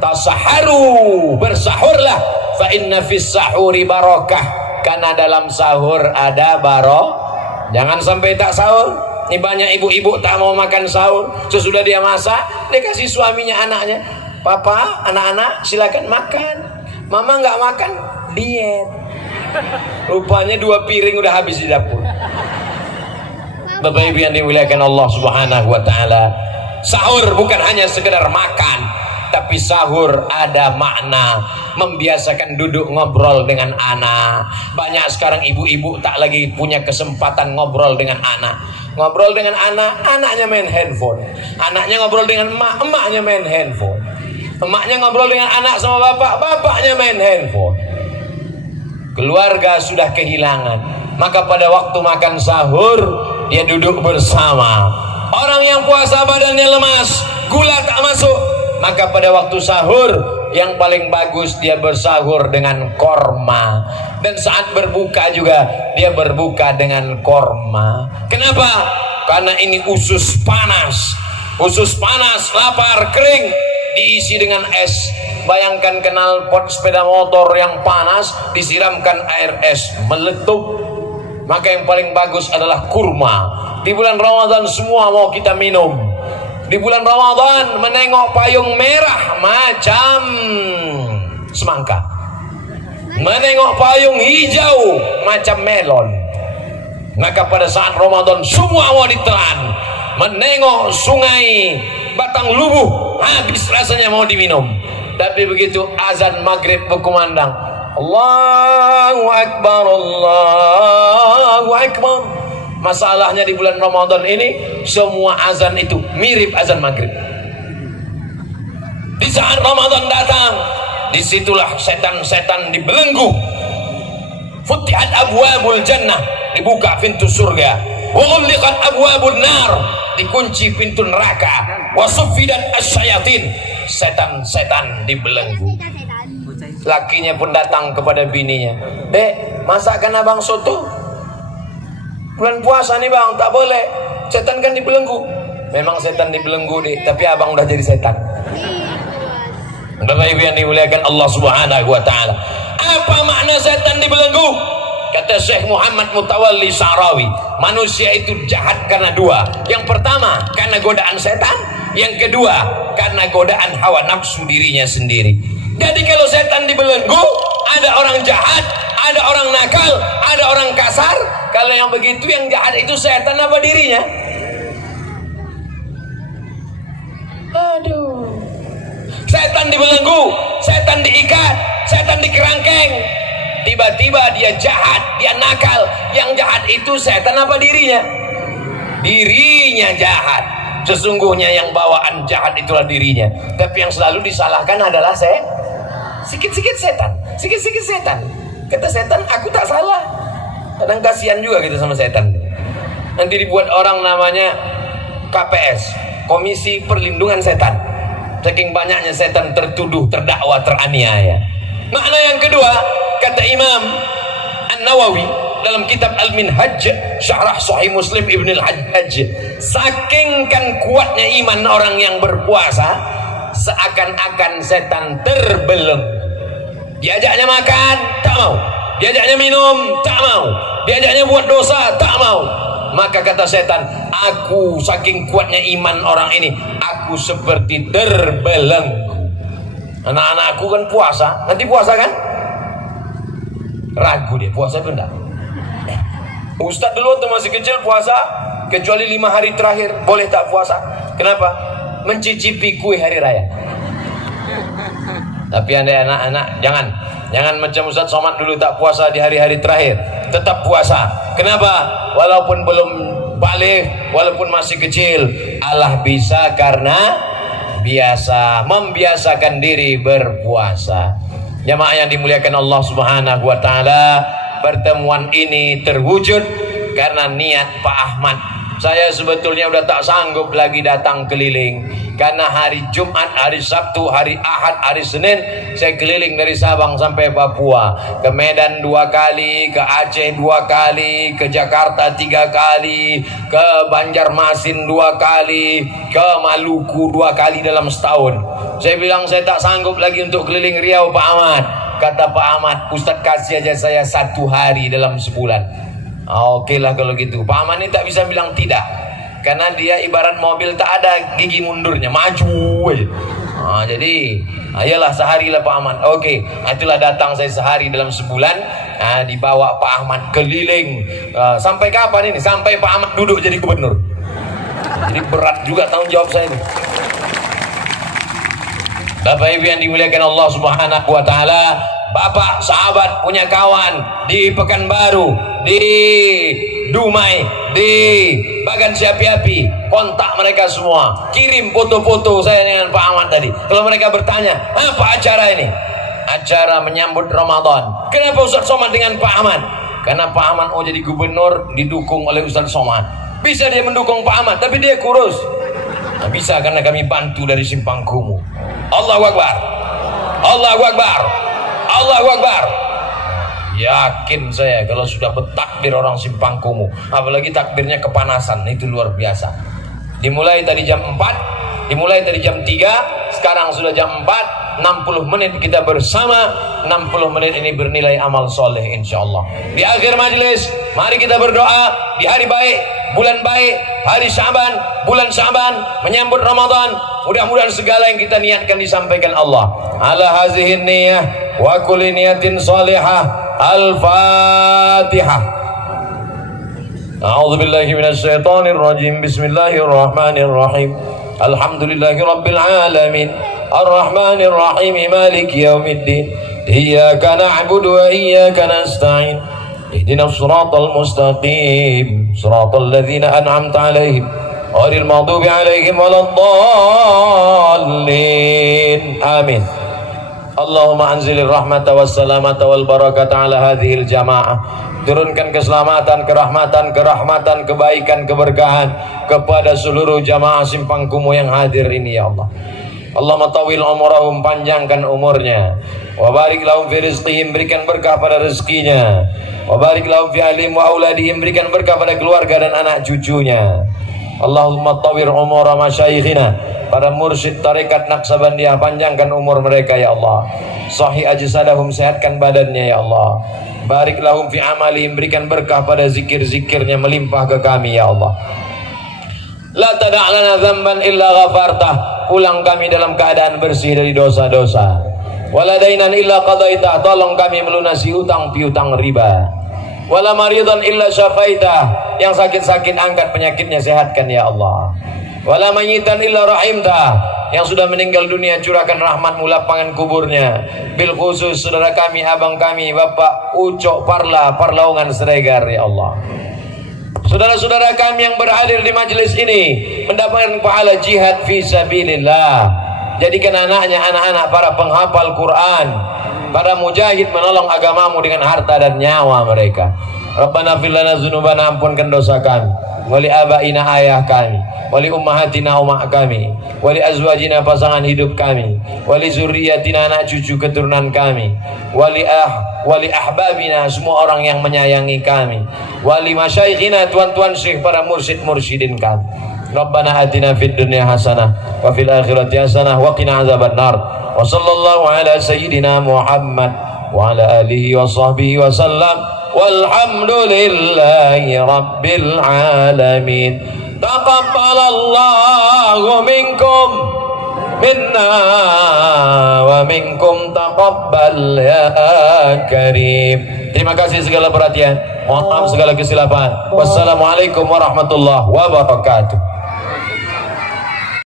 Tasaharu, bersahurlah, fa inna fis sahuri barakah, karena dalam sahur ada barokah. Jangan sampai tak sahur. Ini banyak ibu-ibu tak mau makan sahur, sesudah dia masak, dia kasih suaminya, anaknya, papa, anak-anak silakan makan, mama nggak makan, diet. Rupanya 2 piring udah habis di dapur. Bapak Ibu yang dimuliakan Allah Subhanahu wa taala, sahur bukan hanya sekedar makan, tapi sahur ada makna membiasakan duduk ngobrol dengan anak. Banyak sekarang ibu-ibu tak lagi punya kesempatan ngobrol dengan anak. Ngobrol dengan anak, anaknya main handphone. Anaknya ngobrol dengan emak, emaknya main handphone. Emaknya ngobrol dengan anak sama bapak, bapaknya main handphone. Keluarga sudah kehilangan. Maka pada waktu makan sahur, dia duduk bersama. Orang yang puasa badannya lemas, gula tak masuk, maka pada waktu sahur yang paling bagus dia bersahur dengan korma. Dan saat berbuka juga dia berbuka dengan korma. Kenapa? Karena ini usus panas. Usus panas, lapar, kering, diisi dengan es. Bayangkan knalpot sepeda motor yang panas, disiramkan air es, meletup. Maka yang paling bagus adalah kurma. Di bulan Ramadan semua mau kita minum. Di bulan Ramadan menengok payung merah macam semangka, menengok payung hijau macam melon. Maka pada saat Ramadan semua mau ditelan. Menengok sungai Batang Lubuh habis rasanya mau diminum. Tapi begitu azan maghrib berkumandang, Allahu Akbar, Allahu Akbar. Masalahnya di bulan Ramadan ini semua azan itu mirip azan maghrib. Di saat Ramadan datang, disitulah setan-setan dibelenggu. Futihat abwabul jannah, dibuka pintu surga. Wa ghulliqat abwabun nar, dikunci pintu neraka. Wa suffidat asyayatin, setan-setan dibelenggu. Lakinya pun datang kepada bininya, Dek, masakkan abang soto. Bulan puasa nih bang, tak boleh. Setan kan dibelenggu. Memang setan dibelenggu deh, tapi abang udah jadi setan. Bapak Ibu yang dimuliakan Allah Subhanahu wa taala. Apa makna setan dibelenggu? Kata Syekh Muhammad Mutawalli Sa'rawi, manusia itu jahat karena dua. Yang pertama karena godaan setan, yang kedua karena godaan hawa nafsu dirinya sendiri. Jadi kalau setan dibelenggu, ada orang jahat, ada orang nakal, ada orang kasar. Kalau yang begitu, yang jahat itu setan apa dirinya? Aduh. Setan dibelenggu, setan diikat, setan dikerangkeng. Tiba-tiba dia jahat, dia nakal. Yang jahat itu setan apa dirinya? Dirinya jahat. Sesungguhnya yang bawaan jahat itulah dirinya. Tapi yang selalu disalahkan adalah sikit-sikit setan, sikit-sikit setan. Kata setan, aku tak salah. Kadang kasihan juga gitu sama setan. Nanti dibuat orang namanya KPS, Komisi Perlindungan Setan. Saking banyaknya setan tertuduh, terdakwa, teraniaya. Makna yang kedua, kata Imam An-Nawawi dalam kitab Al-Minhaj Syarah Sahih Muslim Ibn Al-Hajjaj, saking kan kuatnya iman orang yang berpuasa, seakan-akan setan terbelenggu. Diajaknya makan, tak mau. Diajaknya minum, tak mau. Diajaknya buat dosa, tak mau. Maka kata setan, aku saking kuatnya iman orang ini, aku seperti terbelenggu. Anak-anakku kan puasa, nanti puasa kan? Ragu dia, puasa itu enggak. Ustaz dulu waktu masih kecil puasa, kecuali 5 hari terakhir, boleh tak puasa. Kenapa? Mencicipi kue hari raya. Tapi anda anak-anak, jangan macam Ustaz Somad dulu tak puasa di hari-hari terakhir, tetap puasa. Kenapa? Walaupun belum balik, walaupun masih kecil, Allah bisa karena membiasakan diri berpuasa. Jamaah yang dimuliakan Allah Subhanahu wa taala, pertemuan ini terwujud karena niat Pak Ahmad. Saya sebetulnya udah tak sanggup lagi datang keliling, karena hari Jumat, hari Sabtu, hari Ahad, hari Senin saya keliling dari Sabang sampai Papua, ke Medan 2 kali, ke Aceh 2 kali, ke Jakarta 3 kali, ke Banjarmasin 2 kali, ke Maluku 2 kali dalam setahun. Saya bilang saya tak sanggup lagi untuk keliling Riau, Pak Ahmad. Kata Pak Ahmad, Ustadz kasih aja saya 1 hari dalam sebulan. Oke lah kalau gitu. Pak Ahmad ini tak bisa bilang tidak, karena dia ibarat mobil tak ada gigi mundurnya, maju aja. Jadi ayolah sehari lah Pak Ahmad. Oke, itulah datang saya sehari dalam sebulan. Dibawa Pak Ahmad keliling. Sampai kapan ini? Sampai Pak Ahmad duduk jadi gubernur. Jadi berat juga tanggung jawab saya ini. Bapak Ibu yang dimuliakan Allah Subhanahu wa taala, bapak sahabat punya kawan di Pekanbaru, di Dumai, di Bagan Siapi-api, kontak mereka semua, kirim foto-foto saya dengan Pak Ahmad tadi. Kalau mereka bertanya, apa acara ini? Acara menyambut Ramadan. Kenapa Ustaz Somad dengan Pak Ahmad? Karena Pak Ahmad mau jadi gubernur, didukung oleh Ustaz Somad. Bisa dia mendukung Pak Ahmad, tapi dia kurus. Nah, bisa karena kami bantu dari Simpang Kumuh. Allahu Akbar, Allahu Akbar, Allahu Akbar. Yakin saya kalau sudah bertakbir orang Simpang Kumuh, apalagi takbirnya kepanasan, itu luar biasa. Dimulai tadi jam 4, dimulai tadi jam 3, sekarang sudah jam 4, 60 menit kita bersama. 60 menit ini bernilai amal soleh insyaallah. Di akhir majelis, mari kita berdoa di hari baik, bulan baik, hari Syaban, bulan Syaban, menyambut Ramadan. Mudah-mudahan segala yang kita niatkan disampaikan Allah. Ala hazihin niyah wa kulli niyatin salihah. Al-Fatihah. A'udzu billahi minasy syaithanir rajim. Bismillahirrahmanirrahim. Alhamdulillahi rabbil alamin. Ar-Rahmanir Rahim. Maliki yaumiddin. Iyyaka na'budu wa iyyaka nasta'in. Ihdinas siratal mustaqim. Siratal ladzina an'amta 'alaihim ghairil maghdubi 'alaihim waladdallin. Amin. Allahumma anzilir rahmata wassalamata wal barakata ala hadhil jamaah. Turunkan keselamatan, kerahmatan, kebaikan, keberkahan kepada seluruh jamaah Simpang Kumuh yang hadir ini ya Allah. Allahumma tawil umurahum, panjangkan umurnya. Wa barik lahum fi rizqihim, berikan berkah pada rezekinya. Wa barik lahum fi ahlihim wa auladihim, berikan berkah pada keluarga dan anak cucunya. Allahumma tawir umura masyayikhina para mursyid tarekat Naqsabandiyah, panjangkan umur mereka ya Allah. Sahih ajsadahum, sehatkan badannya ya Allah. Barik lahum fi amalihim, berikan berkah pada zikir-zikirnya melimpah ke kami ya Allah. La tada' lana dzamban illa ghafartah, pulang kami dalam keadaan bersih dari dosa-dosa. Wala dainan illa qadaitah, tolong kami melunasi utang piutang riba. Wala maridan illa syafaitah, yang sakit-sakit angkat penyakitnya, sehatkan ya Allah. Wala mayyitan illa rahimtah, yang sudah meninggal dunia curahkan rahmatmu, lapangan kuburnya. Bil khusus saudara kami, abang kami, Bapak Ucok Parlaungan Sregar ya Allah. Saudara-saudara kami yang berhadir di majelis ini mendapatkan pahala jihad fi sabilillah. Jadikan anaknya anak-anak para penghafal Quran, para mujahid menolong agamamu dengan harta dan nyawa mereka. Rabbana fil lana dzunubana, ampunkan dosa kami, wali abaina ayah kami, wali ummahatina umat kami, wali azwajina pasangan hidup kami, wali zurriyatina anak cucu keturunan kami, wali ahbabina semua orang yang menyayangi kami, wali masyaikhina tuan-tuan syekh para mursyid-mursyidin kami. Rabbana atina fid dunya hasanah wa fil akhirati hasanah wa qina azabannar. Wa sallallahu ala sayyidina Muhammad wa ala alihi wa sahbihi wa sallam. Walhamdulillahi rabbil alamin. Taqabbalallahu minkum minna wa minkum taqabbal ya karim. Terima kasih segala perhatian. Mohon maaf segala kesilapan. Wassalamualaikum warahmatullahi wabarakatuh.